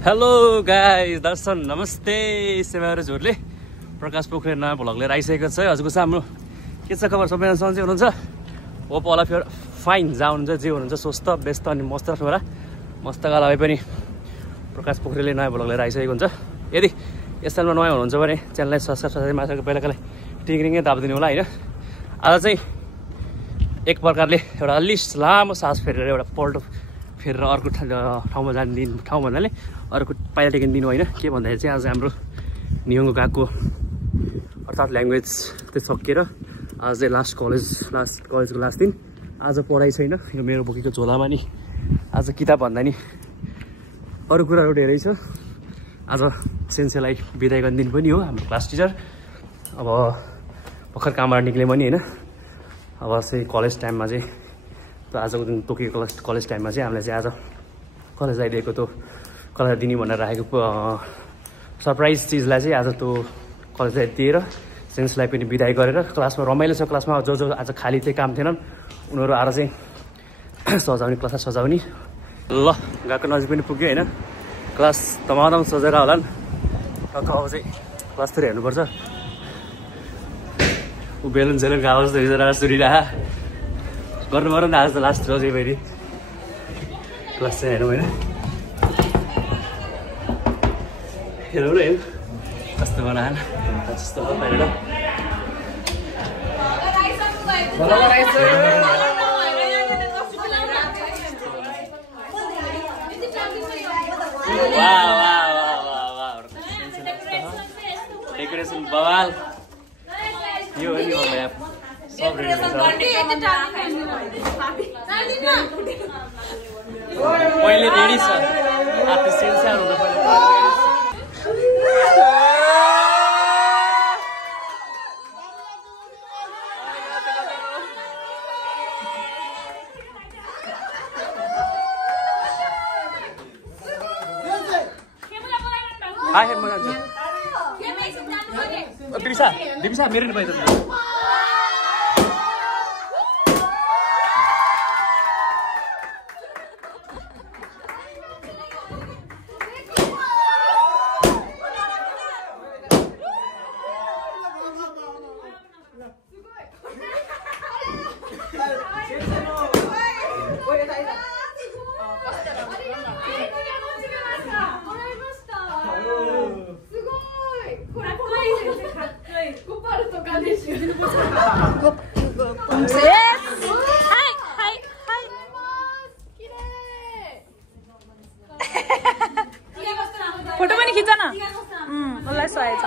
Hello guys, दर्शन नमस्ते। सेवाहरू झोरले प्रकाश पोखरेल नयाँ भ्लग लिएर आइसकेको छ। हजुरको सामु के छ खबर? सबैजना सन्चै हुनुहुन्छ? Hope all of you fine. जहाँ हुनुहुन्छ जे हुनुहुन्छ स्वस्थ व्यस्त अनि मस्त छोरा मस्तका लागि पनि प्रकाश पोखरेलले नयाँ भ्लग लिएर आइसकेको हुन्छ। यदि यस च्यानलमा नयाँ हुनुहुन्छ भने च्यानललाई सब्सक्राइब माछाको पहिलाकालाई टिङ्रिङै दाबिदिनु होला होइन। आज चाहिँ एक प्रकारले एउटा अलि लामो सास फेरेर एउटा पल्ट फेरेर अर्को ठाउँमा जाने ठाउँ भन्नाले अर्को पाइला टेकिने दिनु होइन। के भन्दाखेरि चाहिँ आज हाम्रो नियोङको गएको अर्थात् ल्याङ्ग्वेज चाहिँ सकिएर आज चाहिँ कलेजको लास्ट दिन। आज पढाइ छैन, यो मेरो बोकेको झोलामा नि आज किताब भन्दा नि अरू कुराहरू धेरै छ। आज सेन्सेलाई बिदाई गर्ने दिन पनि हो हाम्रो क्लास टिचर। अब भर्खर कामबाट निक्ल्यो पनि होइन। अब चाहिँ कलेज टाइममा चाहिँ आजको दिन तोकेको कलेज टाइममा चाहिँ हामीलाई चाहिँ आज कलेज आइदिएको त्यो कलेज दिने भनेर राखेको सरप्राइज चिजलाई चाहिँ आज त्यो कलेजलाई दिएर सेन्सलाई पनि बिदाई गरेर क्लासमा रमाइलो छ। क्लासमा जो आज खाली चाहिँ काम थिएनन् उनीहरू आएर चाहिँ सजाउने क्लासलाई सजाउने। ल गएको नजिक पनि पुग्यो होइन। क्लास तमाम सजाएर होला नि। अब चाहिँ क्लास 3 हेर्नुपर्छ। ऊ बेलुन सेलुन गएको जस्तो हिजो सुरिरह गर्नु पर्यो नि। आज त लास्ट रोज फेरि क्लास चाहिँ हेरौँ होइन। हेरौँ न हेरौँ कस्तो बनाएन जस्तो बाहिर डेकोरेसन बवाल यो हो नि सब रेडी छ। पहिले रेडी छ आफ्नो सेन्सर हुँदा पहिले हाय म जान्छु। दिपिसा मेरो नि पैसा फोटो पनि खिच्न मलाई सुहाएछ।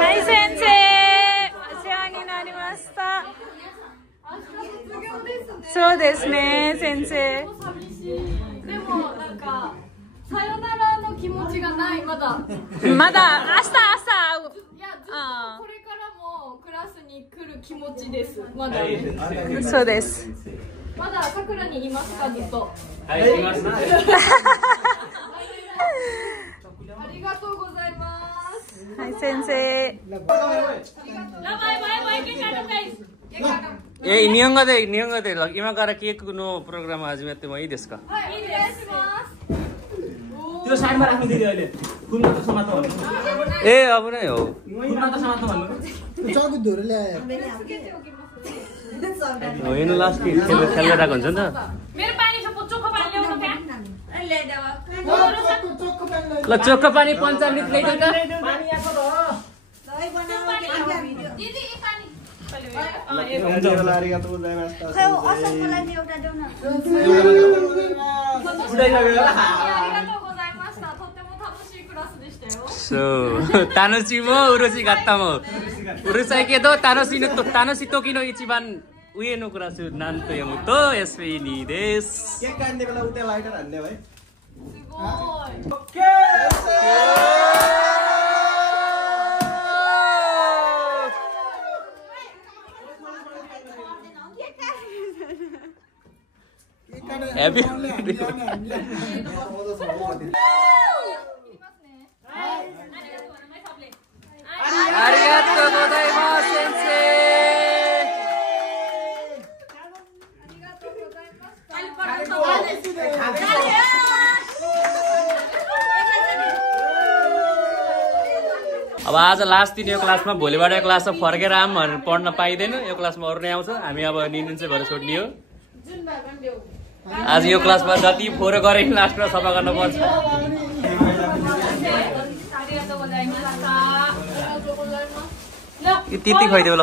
हाई सेन्से स्यानी नानी मस्त सो देस्ने सेन्से さよならの気持ちがないまだ。まだ明日いやずっとこれからもクラスに来る気持ちです。まだ。そうです。まださくらにいますかずっと。はいいます。ありがとうございます。はい先生。日本語で今からケーキのプログラム始めてもいいですか？はい、お願いします。 त्यो साइडमा राख्नु दिदी अहिले फुलमा त समातो भन्नु ए अब नै हो फुलमा त समातो भन्नु चौकी धुरो ल्याए हो यिन लास्ट खेलिरहेको हुन्छ नि त। मेरो पानी छ चोखो पानी ल्याउनु क्या ल्याइदेऊ। ल चोखो पानी 5 मिनेट ल्याइदेऊ त। पानी आको त दही बनाऊ दिदी यो पानी हुन्छ होला आरिगातो गोजाइमास त खै असलको लागि एउटा देऊ न उडाइ गयो So, Tanosimo, Urosigatamo. Urusaikedo, Tanosi Tokino Ichiban, we no Kurasu, Nanto Yamuto, SVD this. के काट्ने बेला उता लाइटर हान्ने भाइ Happy Arigatou gozaimasu, sensei. अब आज लास्ट दिन यो क्लासमा, भोलिबाट यो क्लासमा फर्केर आऊँ भनेर पढ्न पाइँदैन। यो क्लासमा अरू नै आउँछ, हामी अब निनिन चाहिँ भएर छोड्ने हो। आज यो क्लासमा जति फोहोर गरेँ लास्टमा सफा गर्नुपर्छ। त्यति खुवाइदेऊ ल।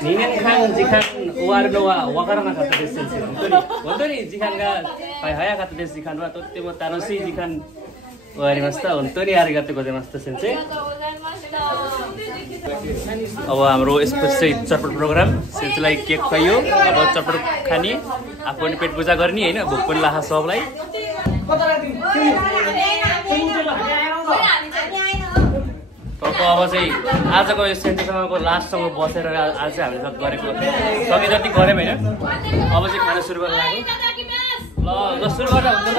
Ninen kan jikan warna wakarna kata desensi. Untuk jikan ga haya kata desensi jikan wa totte mo tanoshi jikan warimashita. Untuk arigatou gozaimashita sensei. अब हाम्रो स्पेशल चटपट प्रोग्राम सेन्सेलाई केक खुवाइयो। अब चटपट खाने, आफू पनि पेट पूजा गर्ने हैन, भोक पनि लाग्छ सबलाई। अब चाहिँ आजको यो सेन्सेसँगको लास्टसम्म बसेर आज चाहिँ हामीले गरेको सके जति गऱ्यौँ हैन। अब चाहिँ खाना सुरु गर्न लाग्यो। ल सुरु गर्दा हुन्छ ल।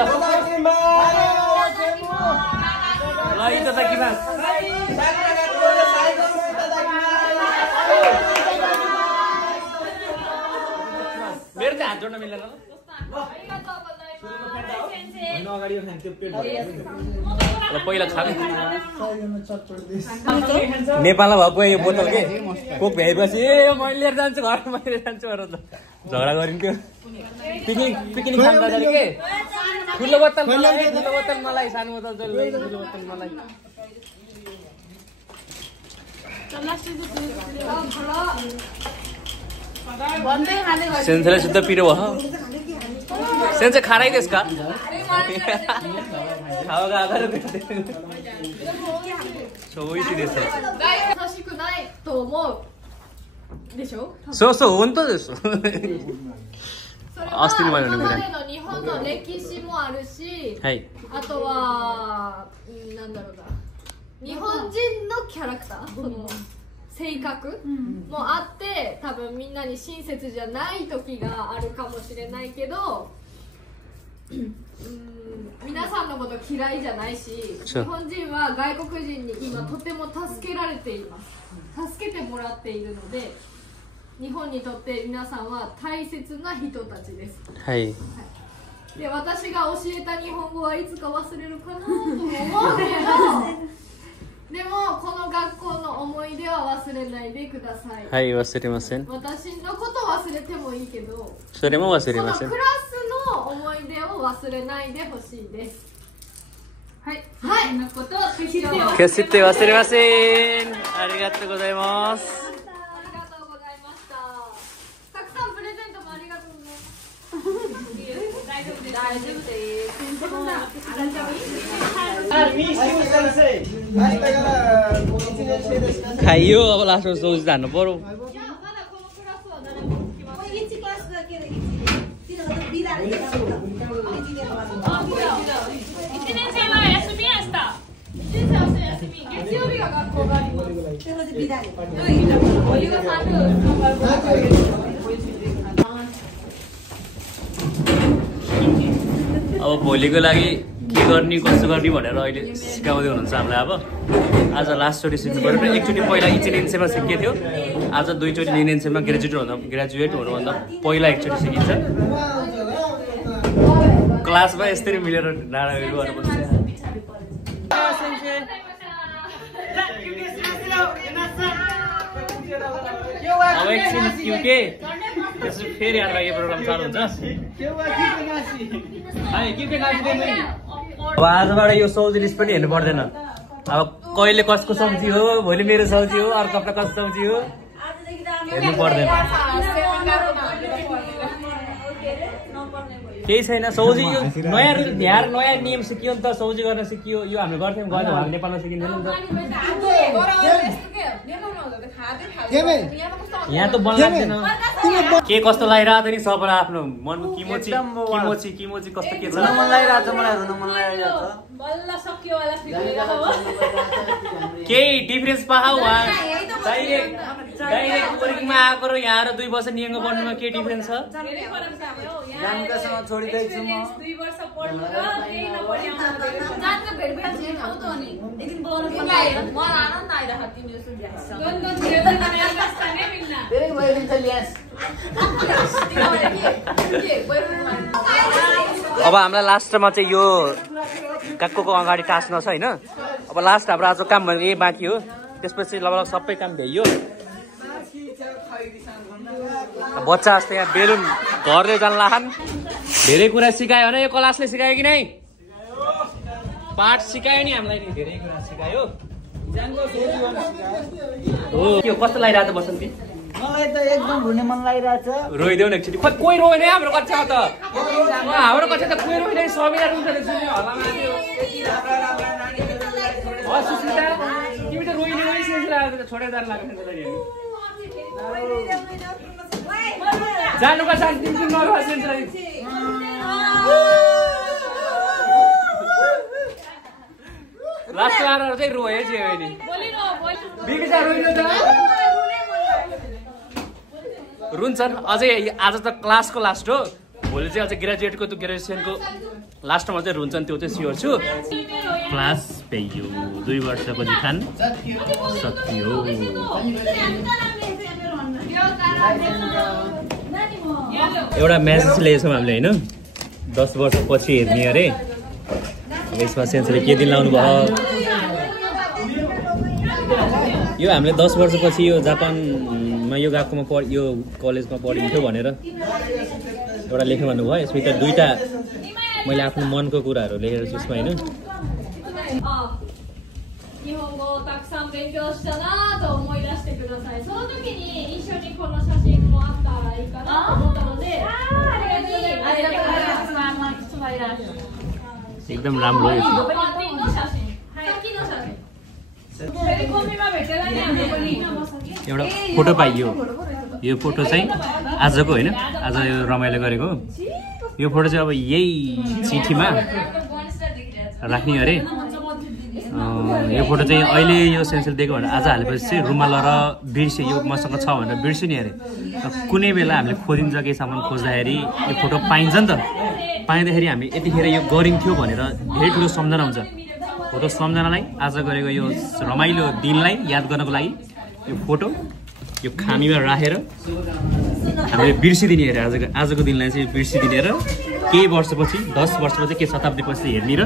ल इतादाकिमास। मेरो चाहिँ हात जोड्न मिल्दैन ल। पहिला खानु नेपालमा भएको यो बोतल के कोक भ्याएपछि ए मैले लिएर जान्छु घर मैले जान्छु भनेर झगडा गरिन्थ्यो। पिकनिक खाँदा के ठुलो बोतल मलाई सानो बोतल ठुलो बोतल मलाई। सेन्सेले शुद्ध पिरो भयो। सेन्से खारै त्यसका खाओगा अगर सोइसीです優しくないと思うでしょ。そうそう本当です。それは今までの日本の歴史もあるし、はい。あとはなんだろうな、日本人のキャラクター、その性格もあって、多分みんなに親切じゃない時があるかもしれないけど、皆さんのこと嫌いじゃないし、日本人は外国人に今とても助けられています。助けてもらっているので、日本にとって皆さんは大切な人たちです。はい。で、私が教えた日本語はいつか忘れるかなと思うけどでもこの学校の思い出は忘れないでください。はい、忘れません。私のこと忘れてもいいけど、それも忘れません。このクラスの思い出を忘れないでほしいです。はい、はい、そんなことを決して忘れません。ありがとうございます。ありがとうございました。たくさんプレゼントもありがとうね。大丈夫です。大丈夫です。खाइयो अब लास्टमा सोच जान्नु पर्यो। अब भोलिको लागि के गर्ने कसो गर्ने भनेर अहिले सिकाउँदै हुनुहुन्छ हामीलाई। अब आज लास्टचोटि सिक्नु पऱ्यो। एकचोटि पहिला इचेनेन्सेमा सिकेको थियो, आज दुईचोटि लिनेन्सेमा ग्रेजुएट हुनुभन्दा पहिला एकचोटि सिकिन्छ। क्लासमा यसरी मिलेर डाँडाहरू गर्नुपर्छ। अब एकछिन क्युके त्यसपछि फेरि अर्को यो प्रोग्राम चालु हुन्छ। अब आजबाट यो सब्जी लिस्ट पनि हेर्नु पर्दैन। अब कहिले कसको सब्जी हो, भोलि मेरो सब्जी हो, अर्को हप्ता कसको सब्जी हो हेर्नु पर्दैन। केही छैन। सब्जी यो नयाँ नियम सिकियो नि त, सब्जी गर्न सिकियो। यो हामीले गर्थ्यौँ, गएन हामी नेपालमा सिकिँदैन नि त। यहाँ त बन लाग्दैन। के कस्तो लागिरहेको थियो नि सबैलाई आफ्नो मनको किमोची कस्तो के छ? मन लागिरहेको छ, मलाई रुन मन लागिरहेको छ। केही डिफरेन्स पाऊ वहाँ डाइरेक्ट वर्किङमा आएको र यहाँ 2 वर्ष नियङ्ग पढ्नुमा के डिफरेन्स छ? जानकासँग छोडिदिएको छु म। अब हामीलाई लास्टमा चाहिँ यो काक्को अगाडि टाँस्न छ होइन। अब लास्ट हाम्रो आज काम भनेको यही बाँकी हो। त्यसपछि लगभग सबै काम भ्याइयो। बच्चा जस्तो यहाँ बेलुन घरले जान लाखान। धेरै कुरा सिकायो होइन यो क्लासले, सिकायो कि नै? पाठ सिकायो नि हामीलाई, नि धेरै कुरा सिकायो। हो के कस्तो लागिरहेको छ बसन्ती? मलाई त एकदम रुने मन लागिरहेछ। रोइदेऊ न एकचोटि। खोइ कोही रोएन हाम्रो कक्षामा त। हाम्रो कक्षा त कोही रोइदैन। समीरा रुन्छ सुस्मिता तिमी त रोइने छोडेर जानु लाग्छ। जानुको साथ तिमी नरोस्। लास्ट आएर चाहिँ रोए जे हो नि। बिबिसा रोइनु त रुन्छन् अझै। आज त क्लासको लास्ट हो, भोलि चाहिँ अझै ग्रेजुएटको त ग्रेजुएसनको लास्टमा चाहिँ रुन्छन्, त्यो चाहिँ स्योर छु। क्लास पेयो 2 वर्षको जिखान सकियो। एउटा मेसेज ल्याएछौँ हामीले होइन, 10 वर्षपछि हेर्ने अरे। यसमा सेन्सले के दिन लाउनु भयो? यो हामीले 10 वर्षपछि यो जापानमा यो गएकोमा यो कलेजमा पढिन्थ्यो भनेर एउटा लेख्नु भन्नुभयो। यसभित्र 2टा मैले आफ्नो मनको कुराहरू लेखेर छु यसमा होइन। 日本語をたくさん勉強したなと思い出してください。その時に一緒にこの写真もあったらいいかなと思ったので、ありがとうございます。एकदम राम्रो यो पार्टीの写真。さっきの写真。टेलिकममा भेटेर नि हामीले पनि एउटा फोटो पाइयो। यो फोटो चाहिँ आजको होइन, आज यो रमाइलो गरेको। यो फोटो चाहिँ अब यही चिठीमा राख्ने अरे। यो फोटो चाहिँ अहिले यो सेन्सर दिएको भनेर आज हालेपछि चाहिँ रुममा लगेर बिर्स्यो। यो मसँग छ भनेर बिर्स्यो नि अरे। कुनै बेला हामीले खोजिन्छ केही सामान खोज्दाखेरि यो फोटो पाइन्छ नि त। पाइँदाखेरि हामी यतिखेर यो गरिन्थ्यो भनेर धेरै ठुलो सम्झना हुन्छ। फोटो सम्झनालाई आज गरेको यो रमाइलो दिनलाई याद गर्नको लागि यो फोटो यो खामीमा राखेर हामीले बिर्सिदिने अरे। आजको दिनलाई चाहिँ बिर्सिदिने र केही वर्षपछि 10 वर्षपछि केही शताब्दीपछि हेर्ने र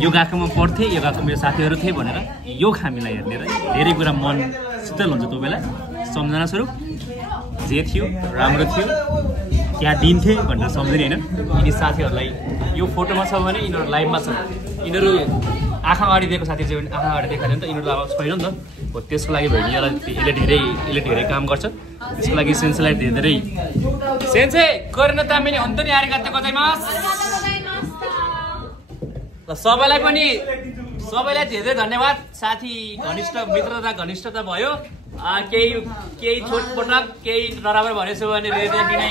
यो गएकोमा पढ्थेँ, यो गएको मेरो साथीहरू थिए भनेर यो खामीलाई हेर्ने र धेरै कुरा मन शीतल हुन्छ त्यो बेला। सम्झना स्वरूप जे थियो राम्रो थियो, क्या दिन थिए भनेर सम्झिने होइन। यिनी साथीहरूलाई यो फोटोमा छ भने यिनीहरू लाइभमा छन्। यिनीहरू आँखा अगाडि दिएको साथी चाहिँ आँखा अगाडि देखायो नि त, यिनीहरू अब छैन नि त हो। त्यसको लागि भयो भने यसले धेरै काम गर्छ। त्यसको लागि सेन्सेलाई धेरै सेन्से गरेन त मैले अन्त नि आरेका त गजाइमास। सबैलाई धेरै धन्यवाद। साथी घनिष्ठ मित्रता घनिष्ठता भयो। केही छोटपटक केही नराम्रो भनेछु भने रेडियोदेखि नै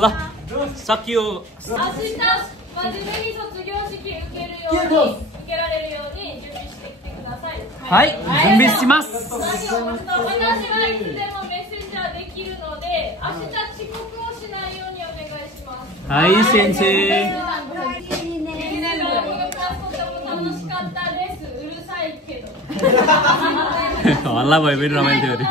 ल सकियो। 真面目に卒業式受けるように受けられるように準備してきてください。はい、準備します。私はいつでもメッセージはできるので、明日遅刻をしないようにお願いします。はい、先生。楽しかったです。うるさいけど。हल्ला भयो पनि रमाइलो थियो अरे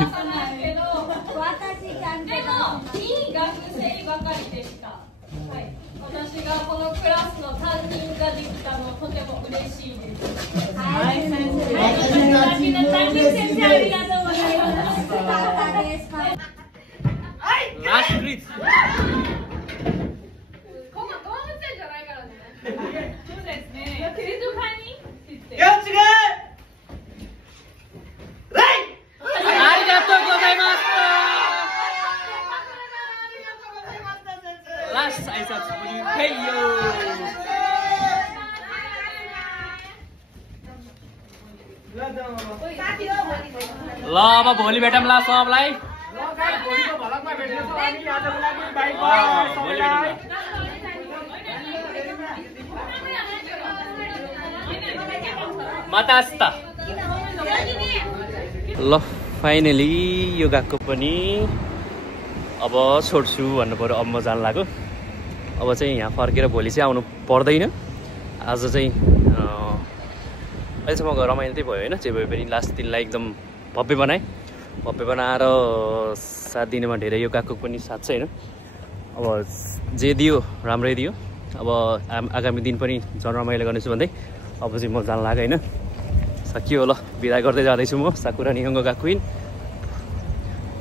でもいい学生ばかりでした。はい。私がこのクラスの担任ができたのとても嬉しいです。はい、先生。担任先生ありがとうございます。ラストリッツ。こんな動物園じゃないからね。そうですね。クリズパニーって言って。よっしゃありがとうございます。ラスト挨拶プリペイヨल अब भोलि भेटौँ ल सबलाई मतास्ता ल फाइनली यो गएको पनि अब छोड्छु भन्नु पर्यो। अब म जान लाग्यो। अब चाहिँ यहाँ फर्केर भोलि चाहिँ आउनु पर्दैन। आज चाहिँ अहिलेसम्म रमाइलो चाहिँ भयो होइन। जे भए पनि लास्ट दिनलाई एकदम भव्य बनाएर साथ दिनेमा धेरै यो गएको पनि साथ छ होइन। अब जे दियो राम्रै दियो। अब आगामी दिन पनि झन् रमाइलो गर्नेछु भन्दै अब चाहिँ म जान लाग्यो होइन। सकियो ल, बिदा गर्दै जाँदैछु म साकुरा निहङ्गो क्विन।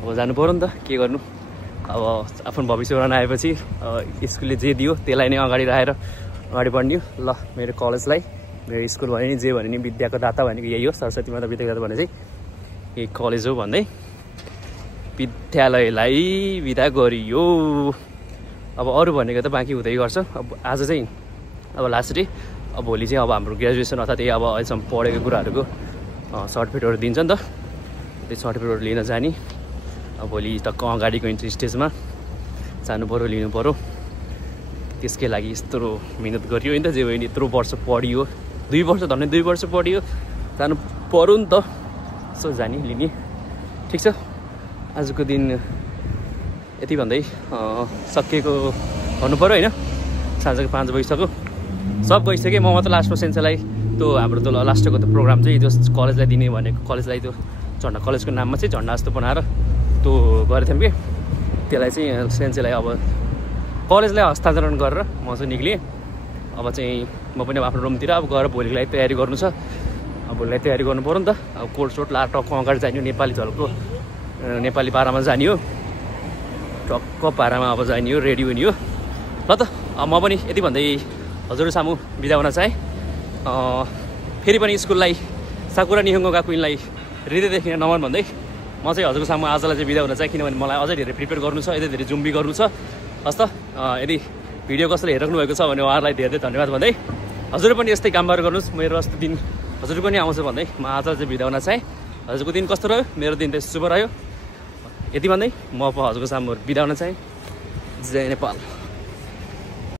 अब जानु पर्यो नि त, के गर्नु। अब आफ्नो भविष्य बनाउन आएपछि स्कुलले जे दियो त्यसलाई नै अगाडि राखेर अगाडि बढ्ने हो। ल मेरो कलेजलाई, मेरो स्कुल भने नि जे भने नि विद्याको दाता भनेको यही हो। सरस्वती माता विद्याको दाता भने चाहिँ यही कलेज हो भन्दै विद्यालयलाई बिदा गरियो। अब अरू भनेको त बाँकी हुँदै गर्छ। अब आज चाहिँ अब लास्ट डे। अब भोलि चाहिँ अब हाम्रो ग्रेजुएसन अर्थात् यही अब अहिलेसम्म पढेको कुराहरूको सर्टिफिकेटहरू दिन्छ नि त, त्यो सर्टिफिकेटहरू लिन जाने। अब भोलि टक्क अगाडिको इन्ट्री स्टेजमा जानु पऱ्यो, लिनु पऱ्यो। त्यसकै लागि यत्रो मिहिनेत गरियो नि त। जे भयो नि यत्रो वर्ष पढियो, 2 वर्ष धन्ने 2 वर्ष पढियो, जानु पऱ्यो नि त। यसो जाने लिने। ठिक छ, आजको दिन यति भन्दै सकिएको भन्नु पऱ्यो होइन। साँझको 5 बजिसक्यो, सब गइसक्यो। म मात्र लास्टमा सेन्सेलाई त्यो हाम्रो त्यो लास्टको त्यो प्रोग्राम चाहिँ त्यो कलेजलाई दिने भनेको, कलेजलाई त्यो झन्डा कलेजको नाममा चाहिँ झन्डा जस्तो बनाएर त्यो गरेको थियौँ कि, त्यसलाई चाहिँ सेन्सेलाई अब कलेजलाई हस्तान्तरण गरेर म चाहिँ निक्लेँ। अब चाहिँ म पनि आफ्नो रुमतिर अब गएर भोलिको लागि तयारी गर्नु छ। अब भोलिलाई तयारी गर्नु पऱ्यो नि त। अब कोट सोट लाएर टक्क अगाडि जाने हो। नेपाली झल्को नेपाली पारामा जाने हो, टक्क पारामा अब जाने हो, रेडी हुने हो। ल त अब म पनि यति भन्दै हजुरहरू सामु बिदा हुन चाहेँ। फेरि पनि स्कुललाई साकुरा निहङ्गो क्विनलाई हृदयदेखि नमन भन्दै म चाहिँ हजुरको सामु आजलाई चाहिँ बिदा हुन चाहेँ। किनभने मलाई अझै धेरै प्रिपेयर गर्नु छ, यतै धेरै जुम्बी गर्नु छ। हस् त, यदि भिडियो कसैले हेरिराख्नु भएको छ भने उहाँहरूलाई धेरै धेरै धन्यवाद भन्दै हजुर पनि यस्तै कामबार गर्नुहोस्। मेरो अस्ति दिन हजुर पनि आउँछ भन्दै म आज चाहिँ बिदा हुन चाहेँ। हजुरको दिन कस्तो रह्यो? मेरो दिन त शुभ रह्यो। यति भन्दै म हजुरको सामु बिदा हुन चाहेँ। जय नेपाल।